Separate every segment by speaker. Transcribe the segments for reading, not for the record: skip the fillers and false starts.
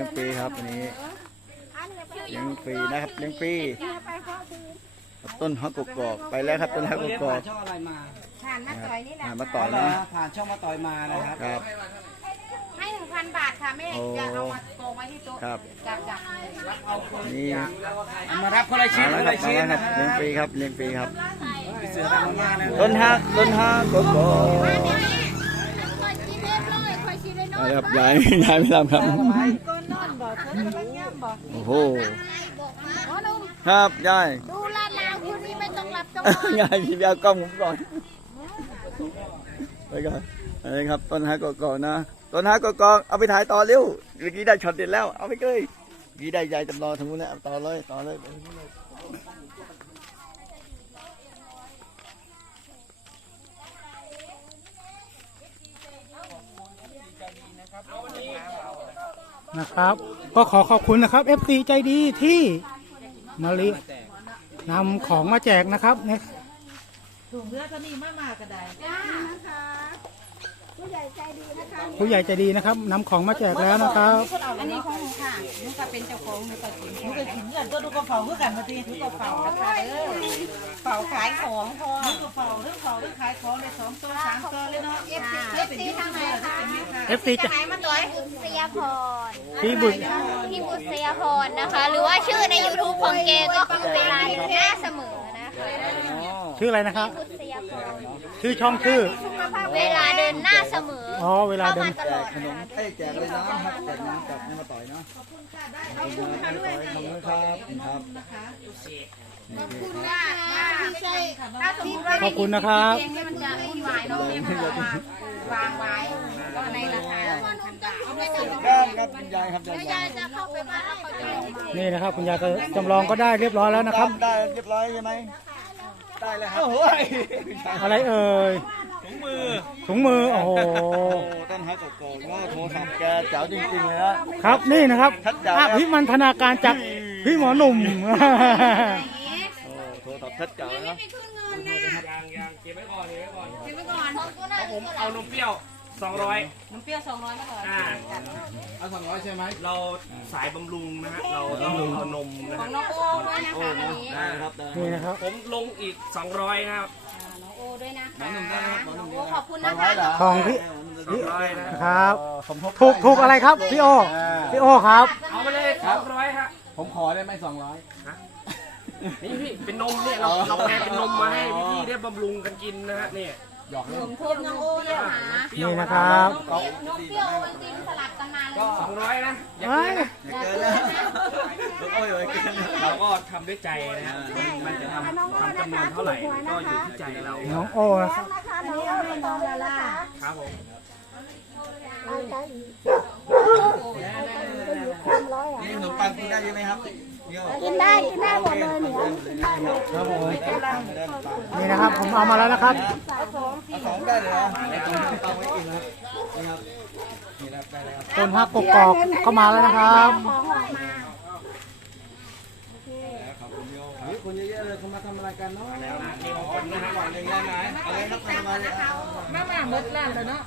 Speaker 1: งฟรีครับอันนี้เลี้ยงฟรีนะครับเลี้ยงฟรีต้นฮักกกอกไปแล้วครับต้นฮักกกอก
Speaker 2: ช่องอะไรมา
Speaker 3: ผ่านมาต่อยนี่แหละ
Speaker 1: มาต่อยนะ
Speaker 2: ผ่านช่องมาต่อยมานะครับ
Speaker 1: ครับ
Speaker 3: ให้ 1,000 บาทค่ะแม่จะเอามาโกงไว้ที่โต๊ะ
Speaker 1: ครับ
Speaker 3: จับ
Speaker 1: นี่
Speaker 2: มารับคนละชิ้น
Speaker 1: มา
Speaker 2: คน
Speaker 1: แล้ว
Speaker 2: ละชิ้น
Speaker 1: ครับ
Speaker 2: นะ
Speaker 1: เลี้ยงฟรีครับเลี้ยงฟรีครับ
Speaker 2: เสือทำงานนะ
Speaker 1: ต้นฮักกกอก
Speaker 3: คอยชีเล็บเลยคอยชีเล็บน้อย
Speaker 1: ครับยายไม่ทำครับ
Speaker 3: ก้นนอนบ่เธอกำลังย่ำบ่
Speaker 1: โอ้โห
Speaker 3: อ๋อนุ่ม
Speaker 1: ครับยาย
Speaker 3: ดูลาดลาวคืนนี้ไม่ต้องหลับต้องนอน
Speaker 1: ยายพี่เอากล้องผมก่อนไปก่อนอะไรครับต้นฮักกกอกนะต้นฮักกกอกเอาไปถ่ายต่อเร็วเมื่อกี้ได้ช็อตเด็ดแล้วเอาไปเลยเมื่อกี้ได้ยายจำลองทางนู้นแล้วต่อเลยต่อเลย
Speaker 4: นะครับก็ขอขอบคุณนะครับ FC ใจดีที่มาลินำของมาแจกนะครับเนี่ย
Speaker 5: ถุงเลือดก็นี่มากๆก็ได้
Speaker 3: ผู้ใหญ่ใจดีนะคะ
Speaker 4: ผู้ใหญ่ใจดีนะครับนำของมาแจกแล้วนะครับ
Speaker 3: อันนี้ของหนูค่ะหนูก็เป็นเจ้าของหนูก็กิน
Speaker 5: หนูก็ขินกันก็ดูกระเป๋าคือกันมาทีดูกระเป๋านะคะเด้อ
Speaker 3: เป่าขายของพอ
Speaker 5: ดูกระเป๋าเรื่องขายของเลย2ตัว3ตัวเลยเนาะ
Speaker 3: เอฟซีทางไหนคะ
Speaker 4: FC จะ
Speaker 3: ไหนมาต่อยบุษยพร
Speaker 4: พี่บุญ
Speaker 3: พี่บุษยพรนะคะ หรือว่าชื่อใน YouTube ของเกก็คือเวลาเห็นหน้าเสมอนะคะ
Speaker 4: ชื่ออะไรนะครับ
Speaker 3: บุษยพร
Speaker 4: ชื่อช่องชื่อ
Speaker 3: เวลาเดินหน้าเสมอ
Speaker 4: อ๋อเวลาเดิน
Speaker 3: ข้มตลอด
Speaker 1: ขนมเอ้ยแจกเลยนะครับแจกน้ำกับให้มาต่อยเนาะขอบคุณค่ะได้ขอบคุณค่ะด้วยขอบคุณครับครับ
Speaker 3: ถ้าสมมติว่า
Speaker 4: ขอบคุณนะครับ
Speaker 3: เพลงนี้มันจะวุ่นวายเนาะแม่พอวางไว้ก็ในราคา1,000 บาทเอาไปเถอะ
Speaker 1: ครับคุณยายครับยาย
Speaker 3: ยายจะเข้าไปบ้านแล้วเขาจะเอามา
Speaker 4: นี่นะครับคุณยายก็จำลองก็ได้เรียบร้อยแล้วนะครับ
Speaker 1: ได้เรียบร้อยใช่ไหมได้แล้วครับโอ้โห
Speaker 4: อะไรเอ่ยถุงมือโอ้โห
Speaker 1: ต้นฮักกกอกว่าโทรศัพท์แกเจ๋วจริงๆเลยนะครับ
Speaker 4: นี่นะครับ
Speaker 1: ชัดเจ๋ว
Speaker 4: อภิมันธนาการจากพี่หมอหนุ่ม
Speaker 1: โอ้โทรศัพท์ชัดเจ๋วนะ
Speaker 3: ไปขึ้นเงินนะ
Speaker 6: ยังเก็บไว้ก่อนเก็บไว้ก่อน
Speaker 3: เก็บไว้ก่อนของตัวนั้น
Speaker 6: ผมเอานมเปรี้ยว200
Speaker 5: มันเปรี้ยว200มาก่อน
Speaker 2: เอา200ใช่ไหม
Speaker 6: เราสายบำรุงนะฮะเราต้องเอานมนะ
Speaker 3: ขอ
Speaker 6: ฮะ
Speaker 3: งน้องโอด้วยนะคะอันนี้
Speaker 1: ได้ครับได้
Speaker 4: นี่นะครับ
Speaker 6: ผมลงอีก200นะครับ
Speaker 3: น้องโอด้วยนะคะ
Speaker 1: หมอหนุ่มได้นะครับหมอหนุ่ม
Speaker 3: โอ้ขอบคุณนะคะ
Speaker 4: ของพี่
Speaker 6: 200นะ
Speaker 4: ครับถูกอะไรครับพี่โอพี่โอครับ
Speaker 6: เอาไปเลย200ฮะ
Speaker 2: ผมขอได้ไหม200
Speaker 6: นี่พี่เป็นนมเนี่ยเราแปลเป็นนมมาให้พี่ๆได้บำรุงกันกินนะฮะเนี่ย
Speaker 2: หยอกเล่น
Speaker 3: เพิ่มน้องโอด้วยค่ะ
Speaker 6: เปรี้ยว
Speaker 4: นี่นะครับ
Speaker 3: น้องเปรี้ยวมันกินสลัดกันมาเลย
Speaker 6: 200นะอย่า
Speaker 4: เอ้
Speaker 6: เกิ
Speaker 4: ย
Speaker 6: นนะ
Speaker 1: อย่าเกินนะโอ้ยเกินนะ
Speaker 6: เราก็ทำด้วยใจนะฮะมันจะทำจำนวนเท่าไหร่ก็อยู่ที่ใจเรา
Speaker 4: น้องโอนะครับ
Speaker 6: ครับผม
Speaker 1: นี่ขนมปังกินได้ใช่ไหมครับ
Speaker 3: กินได้หมดเลยเนี่ย
Speaker 4: ครับผมนี่นะครับผมเอามาแล้วนะครับ
Speaker 1: เอาสองได้เลยนะเอาไว้กินครับนี่ครับนี่ครับได้แล้วครับ
Speaker 4: ต้นฮักกกอกก็มาแล้วนะครับ
Speaker 1: ขอบคุณโยมเฮ้ยคนเยอะๆเลยเขามาทำอะไรกันเนาะ
Speaker 6: แล้วนะมีบางคนนะฮะ
Speaker 1: ก่อนหนึ่งได้ไหมเอาเลยครับทำมาเลย
Speaker 5: มาหมดร้านแล้วเนาะ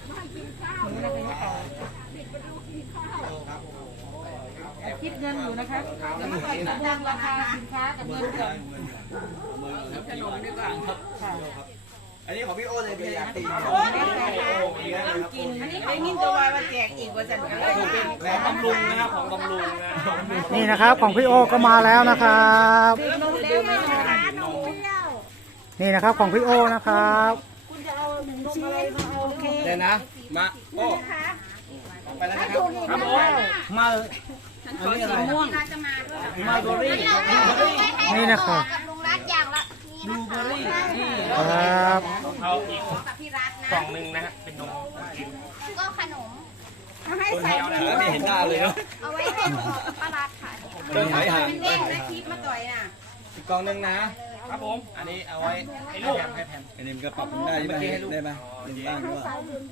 Speaker 5: คิดเงินอยู่นะคะแล้วมาต่อยตามราคาสินค้ากับเงินก่อน
Speaker 1: ขนมดีกว่าครับอันนี้ของพี่โอเลยพี่อยากตี
Speaker 5: กินอันนี้ได้ยินตัววายมาแจกอีกว่าจันกันเลย
Speaker 6: ของบำรุงนะครับของบำรุงนะ
Speaker 4: นี่นะครับของพี่โอก็มาแล้วนะครับ
Speaker 5: นมแล้วนะคะ
Speaker 4: นี่นะครับของพี่โอนะครับ
Speaker 5: โอเค
Speaker 1: เดี๋ยวนะมาโอ้ไปแล้วนะครับ
Speaker 6: ครับผม
Speaker 1: มา
Speaker 3: อันนี้อะไรม่วงจะมาด้วย
Speaker 1: มาเบอรี่
Speaker 4: นี่นะครับ
Speaker 3: กับลุงรัฐอย่างละนี่นะคะ
Speaker 4: ครับ
Speaker 6: เอาอีก
Speaker 3: กับพี่รัฐนะ
Speaker 6: กล่องหนึ่งนะฮะเป็นนมกิน
Speaker 3: ก็ขนม
Speaker 1: คนเดียวนะไม่เห็นหน้าเลยเนาะ
Speaker 3: เอาไว้ให้ป้ารัฐค่ะ
Speaker 1: เดินหายห่าง
Speaker 3: เด้งนะคลิปมาต่อยน่ะ
Speaker 1: อีกกองหนึ่งนะครับ
Speaker 6: ผม
Speaker 1: อันนี้เอาไว้
Speaker 6: ให้ลูกให้แผ่น
Speaker 1: อันนี้มันก็ปรับมันได้ใช่ไหมได้ไหมดึงบ้างด้วย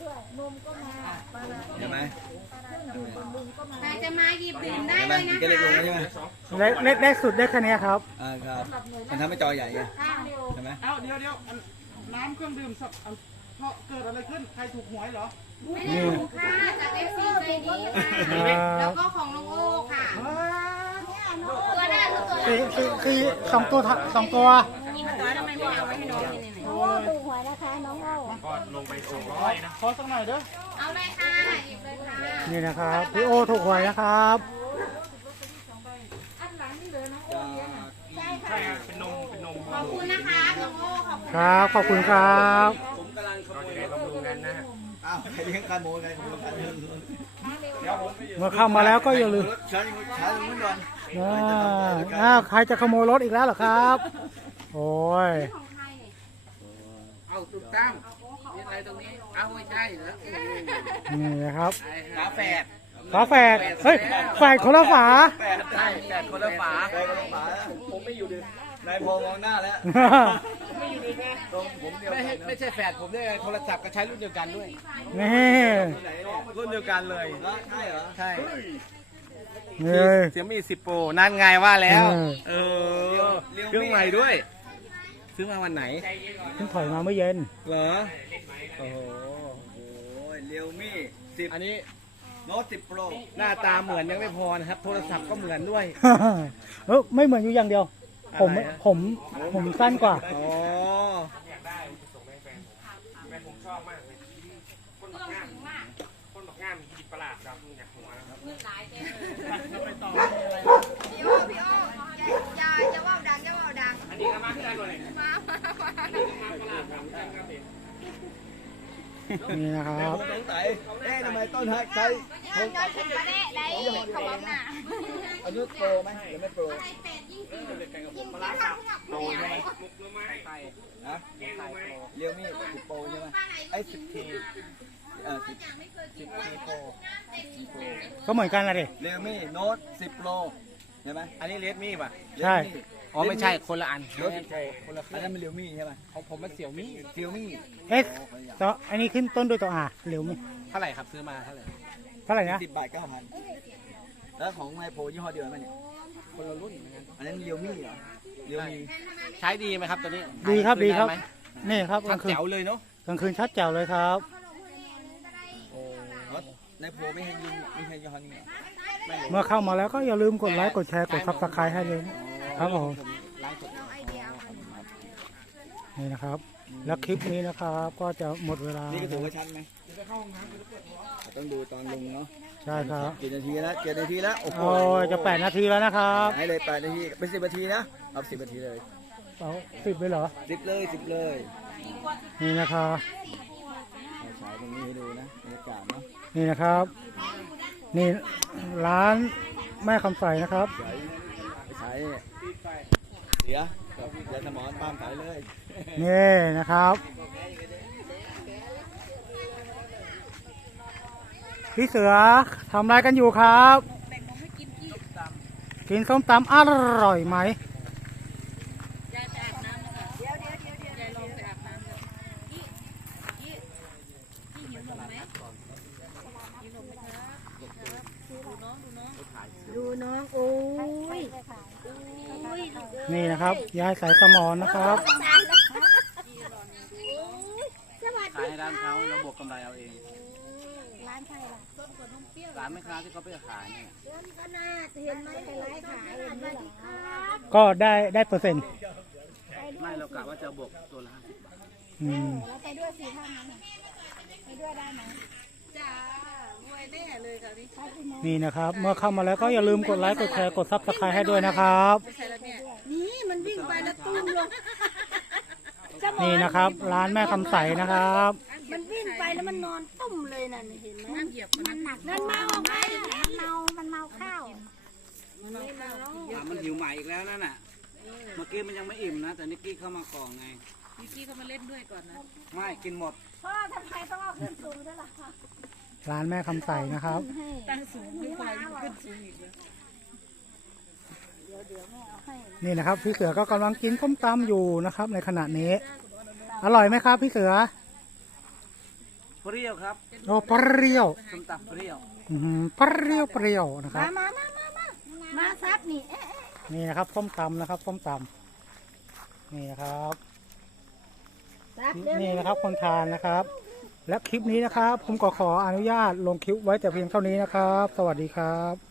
Speaker 1: เห็นไหม
Speaker 3: ใครจะมาหยิบดื่มได้
Speaker 1: เห็นไหม
Speaker 3: เลย
Speaker 1: มัน
Speaker 3: นะ
Speaker 1: ก็เล็กลง
Speaker 3: คะ
Speaker 1: ใช่ไหม
Speaker 4: เล็กสุดได้แค่นี้ครับ
Speaker 1: ครับมันทำให้จอใหญ่ไงใช่ไหม
Speaker 4: เอาเดี๋ยวน้ำเครื่องดื่มสับเกิดอะไรขึ้นใครถูกหวยเหรอนี่
Speaker 5: ค่ะจากเอฟซีใจดี
Speaker 4: ค
Speaker 5: ค่ะ
Speaker 4: รั
Speaker 5: แล้ว
Speaker 4: บ
Speaker 5: ก็ของน้องโอ้ค่ะ
Speaker 3: ตัวหน้าคือตัวหลัง
Speaker 4: สี่สองตัวสองตัว
Speaker 5: ทำไมไม่เอาไว้ให้น้องกินนี่
Speaker 4: ขอสักหน่อยเด้อ
Speaker 5: เอาเลยค่ะหยิบเลยค่ะ
Speaker 4: นี่นะครับพี่โอถูกหวยนะครับ
Speaker 5: ขอบคุณนะคะน้องโอ้ขอบคุณ
Speaker 4: ครับขอบคุณครับ
Speaker 6: ผมกำลังขโมยรถบำรุงกันนะฮะ
Speaker 1: อ้าวใครเลี้ยงการโมยใครขโมยการเลี้ยง
Speaker 4: เมื่อเข้ามาแล้วก็อย่าลืม
Speaker 1: รถใช้ใช้ตรงนู้นก่อน
Speaker 4: ใครจะขโมยรถอีกแล้วเหรอครับ โอ้ย
Speaker 2: เอาตุ๊กตั้มมีอะไรตรงนี้เอาไม่ใช่เหรอ
Speaker 4: นี่นะครับ
Speaker 2: ฝาแฝด
Speaker 4: ฝาแฝดเฮ้ยแฝดคนละฝา
Speaker 2: ใช่แฝดคนละฝา
Speaker 1: ใครก็ต้องมาผมไม่อยู่ดินายพอมองหน้าแล้วตรงผมเดียว
Speaker 2: ไม่ใช่แฝดผมด้วยโทรศัพท์ก็ใช้รุ่นเดียวกันด้วย
Speaker 4: นี่
Speaker 1: ไหนเนี่ย
Speaker 2: รุ่นเดียวกันเลย
Speaker 1: ใช่เหรอ
Speaker 2: ใช่
Speaker 4: นี่
Speaker 2: เสียมี10 โปรนั่นไงว่าแล้ว
Speaker 4: เอ
Speaker 2: เครื่องใหม่ด้วย ซื้อมาวันไหน
Speaker 4: เพิ่งถอยมาเมื่อเย็น
Speaker 2: เหรอ โอ้โห
Speaker 1: โอ้ยเรียวมี่10
Speaker 2: อันนี้
Speaker 1: โน้ต10 Pro
Speaker 2: หน้าตาเหมือนยังไม่พอนะครับ โทรศัพท์ก็เหมือนด้วย
Speaker 4: ไม่เหมือนอยู่อย่างเดียว ผม
Speaker 2: อะไรฮะ
Speaker 4: ผมสั้นกว่า
Speaker 2: อ๋อ
Speaker 6: คนบอกงามจิตประหลาดครับอยากหัวนะครับ
Speaker 3: พี่โออย่าว่าดังอย่าว่าดัง
Speaker 6: อันนี้ก็มาขึ้นได้เลย
Speaker 3: มา
Speaker 6: มาประหลาดครับครับเด็ก
Speaker 4: นี่นะครับ
Speaker 1: ผมสงสัยทำไมต้นฮักใช้
Speaker 3: ย้อนขึ้นมาได้เขาบอกน่ะ
Speaker 1: อายุโปรไหมหรือไม่โปร
Speaker 3: ยิ่งที่ทำหัวผู้ใหญ่
Speaker 1: นะเรียวมี่10 Pro ใช่ไหมไอ้10T 10T Pro
Speaker 4: ก็เหมือนกันละดิ
Speaker 1: เรียวมี่โน้ต10 Pro ใช่ไหม
Speaker 2: อันนี้เลดมี่ป่ะ
Speaker 4: ใช่
Speaker 2: อ๋อไม่ใช่คนละอัน
Speaker 1: โน้ต10 Pro คนละอันนั้นมันเรียวมี่ใช่ไหม
Speaker 2: ของผมมันเสี่ยวมี่
Speaker 1: เรียวมี่
Speaker 4: เอสต่ออันนี้ขึ้นต้นด้วยตัวอาเร็วไหม
Speaker 2: เท่าไหร่ครับซื้อมาเท่าไหร่
Speaker 4: เท่าไหร่นะ
Speaker 1: 10 บาท 9,000แล้วของไมโครยี่ห้อเดียวกันไหมเนี่ย
Speaker 2: คนละรุ่นเหมือนกัน
Speaker 1: อันนั้นเรียวมี่เหรอเรียวมี่
Speaker 2: ใช้ดีไหมครับตัวนี้
Speaker 4: ดีครับดีครับ
Speaker 2: ได้ไหม
Speaker 4: นี่ครับก
Speaker 2: ชั
Speaker 4: ลา
Speaker 2: ด
Speaker 4: งคืน
Speaker 2: แจ๋วเลยเนาะ
Speaker 4: กลางคืนชัดแจ๋วเลยครับ
Speaker 1: ในโปรไม่ให้ยิงไม่ให้ยี่ห้อนี้เหรอ
Speaker 4: เมื่อเข้ามาแล้วก็อย่าลืมกดไลค์กดแชร์กดซับสไครต์ให้เลยนะครับผมนี่นะครับ แล้วคลิปนี้นะครับก็จะหมดเวลา
Speaker 1: นี่ก็ถือว่าชันไหมต้องดูตอนลงเนาะ
Speaker 4: ใช่ครับ
Speaker 1: กี่นาทีแล้ว7 นาทีแล้วโอ้โห
Speaker 4: โอ้ยจะ8 นาทีแล้วนะครับ
Speaker 1: ให้เลย8 นาทีเป็น10 นาทีนะเอา10 นาทีเลย
Speaker 4: เอา10เลยเหรอ
Speaker 1: 10 เลย10 เลย
Speaker 4: นี่นะครับ
Speaker 1: เอาฉายตรงนี้ให้ดูนะบรรยากาศเนาะ
Speaker 4: นี่นะครับ นี่ร้านแม่คำใสนะครับ
Speaker 1: ฉายเนี่ยเสียกับยาสมอนตามสายเลย
Speaker 4: นี่นะครับพี่เสือทำอะไรกันอยู่ครับ กินส้มตำอร่อยไหม
Speaker 5: ดูน้องโอ้ย
Speaker 4: นี่นะครับยายสายสมอนนะครับ
Speaker 2: ขายให้ร้านเขาแล้วบวกกำไรเอาเอง
Speaker 3: ร้านใครล่ะ
Speaker 2: ร้านแม่ค้าที่เขาไปขายเนี่ย
Speaker 3: ก็น่าเห็นไหมใครไลฟ์ขายเห็นไหมครับ
Speaker 4: ก็ได้เปอร์เซ็นต์
Speaker 2: ไม่เรากะว่าจะบวกตัวละ50 บาท
Speaker 4: อืม
Speaker 3: แล้วไปด้วย4 ท่านนั้นไปด้วยได้ไหม
Speaker 5: จ้ารวยแน่เลยค่ะนี่
Speaker 4: นี่นะครับ เมื่อเข้ามาแล้วก็อย่าลืมกดไลค์กดแชร์กดซับสไครต์ให้ด้วยนะครับ
Speaker 5: ใช่แล้วเนี่ยนี่มันวิ่งไปแล้วตุ้มลง
Speaker 4: นี่นะครับ ร้านแม่คำใสนะครับ
Speaker 3: มันวิ่งไปแล้วมันนอนตุ่มเลยนั่นเห็นไหม
Speaker 5: นั่งเหยียบมัน
Speaker 3: หนักนั่นเมาไหมมันเมาข้าว
Speaker 2: มันหิวใหม่อีกแล้วนั่นน่ะ เมื่อกี้มันยังไม่อิ่มนะ แต่นิกกี้เข้ามากล่องไง
Speaker 5: นิกกี้เขามาเล่นด้วยก่อนนะ
Speaker 2: ไม่กินหมด
Speaker 3: พ่อทำไมต้องเอาขึ้นสูงด้วยล่ะ
Speaker 4: ร้านแม่คำใสนะครับ
Speaker 5: ตั้งสูงขึ้นไปขึ้นสูงอีกแล้ว
Speaker 4: นี่นะครับ พี่เสือก็กำลังกินส้มตำอยู่นะครับ ในขณะนี้ อร่อยไหมครับ พี่เสือ
Speaker 2: เปรี้ยวครับ
Speaker 4: โอ้เปรี้ยว
Speaker 2: ส้มตำเปรี้ยว
Speaker 4: เปรี้ยวนะครับ
Speaker 3: มาซับนี่
Speaker 4: นี่นะครับส้มตำนะครับส้มตำนี่นะครับ
Speaker 3: ซับ
Speaker 4: นี่นะครับคนทานนะครับและคลิปนี้นะครับ ผมก็ขออนุญาตลงคลิปไว้แต่เพียงเท่านี้นะครับ สวัสดีครับ